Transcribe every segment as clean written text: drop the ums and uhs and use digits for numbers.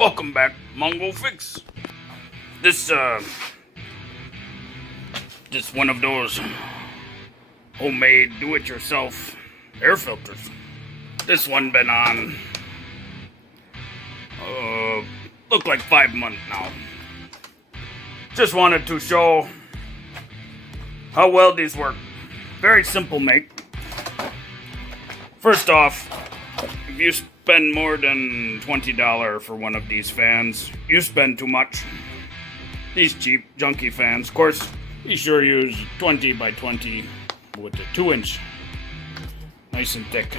Welcome back, Mongo Fix. This one of those homemade do-it-yourself air filters. This one been on, look like 5 months now. Just wanted to show how well these work. Very simple make. First off, if you spend more than $20 for one of these fans, you spend too much. These cheap, junky fans, of course, be sure to use 20 by 20 with a 2-inch. Nice and thick.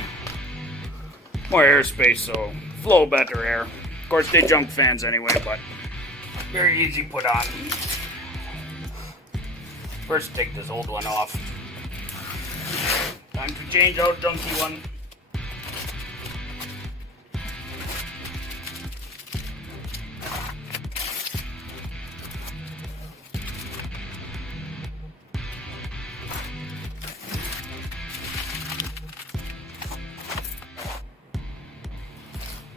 More airspace, so flow better air. Of course, they junk fans anyway, but very easy put on. First, take this old one off. Time to change out junky one.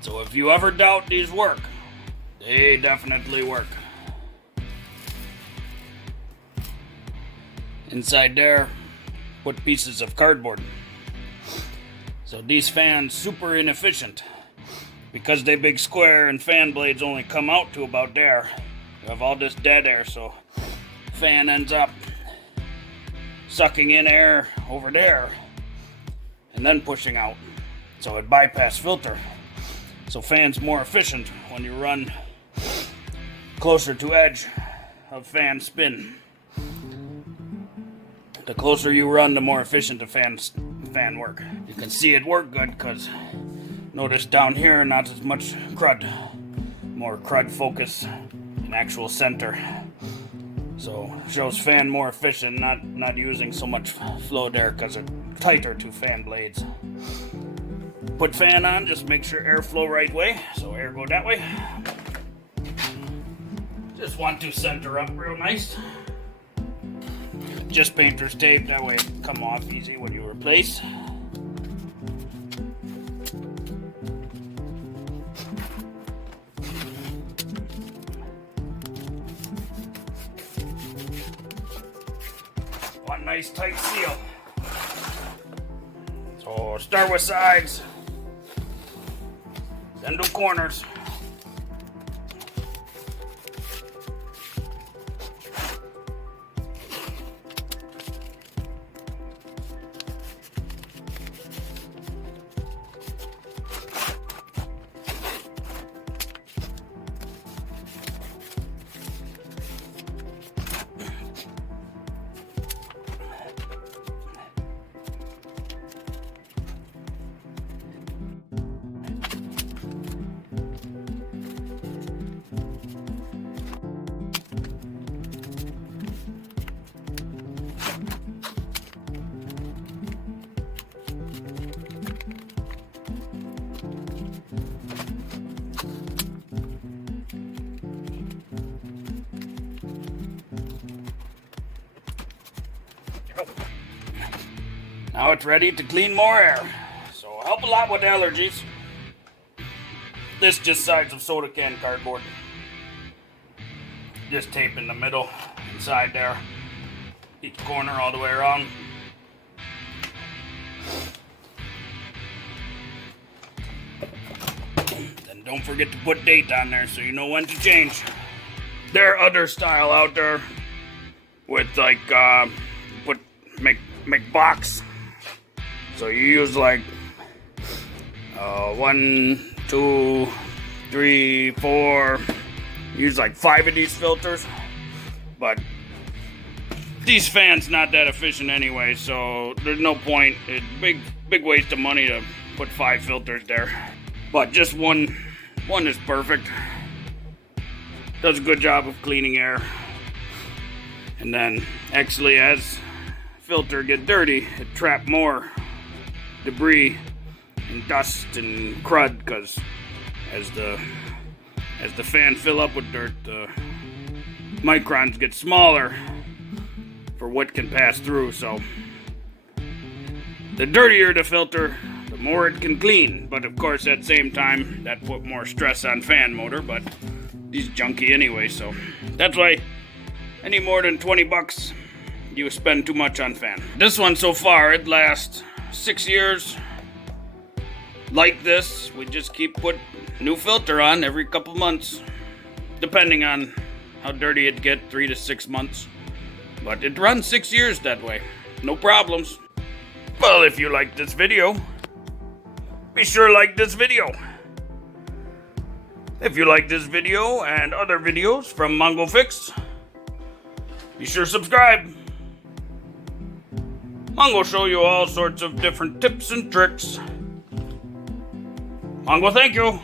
So if you ever doubt these work, they definitely work. Inside there, put pieces of cardboard. So these fans super inefficient because they big square and fan blades only come out to about there. You have all this dead air, so fan ends up sucking in air over there and then pushing out. So it bypass filter. So fan's more efficient when you run closer to edge of fan spin. The closer you run, the more efficient the fan work. You can see it work good because notice down here not as much crud. More crud focus in actual center. So shows fan more efficient, not using so much flow there because it's tighter to fan blades. Put fan on, just make sure air flow right way, so air go that way. Just want to center up real nice. Just painter's tape, that way it come off easy when you replace. One nice tight seal. So start with sides. Then do corners. Now it's ready to clean more air, so help a lot with allergies. This just sides of soda can cardboard. Just tape in the middle, inside there, each corner all the way around. Then don't forget to put date on there so you know when to change. There are other style out there with like make box. So you use like 1, 2, 3, 4. Use like 5 of these filters, but these fans not that efficient anyway. So there's no point. It's big waste of money to put 5 filters there. But just one is perfect. Does a good job of cleaning air, and then actually as filter get dirty, it trap more debris and dust and crud because as the fan fill up with dirt, the microns get smaller for what can pass through. So the dirtier the filter, the more it can clean. But of course, at the same time, that put more stress on fan motor, but he's junky anyway, so that's why any more than 20 bucks, you spend too much on fan. This one so far, it lasts 6 years. Like this, we just keep put new filter on every couple months, depending on how dirty it get, 3 to 6 months. But it runs 6 years that way, no problems. Well, if you like this video, be sure to like this video. If you like this video and other videos from Mongo Fix, be sure to subscribe. Mongo show you all sorts of different tips and tricks. Mongo, thank you.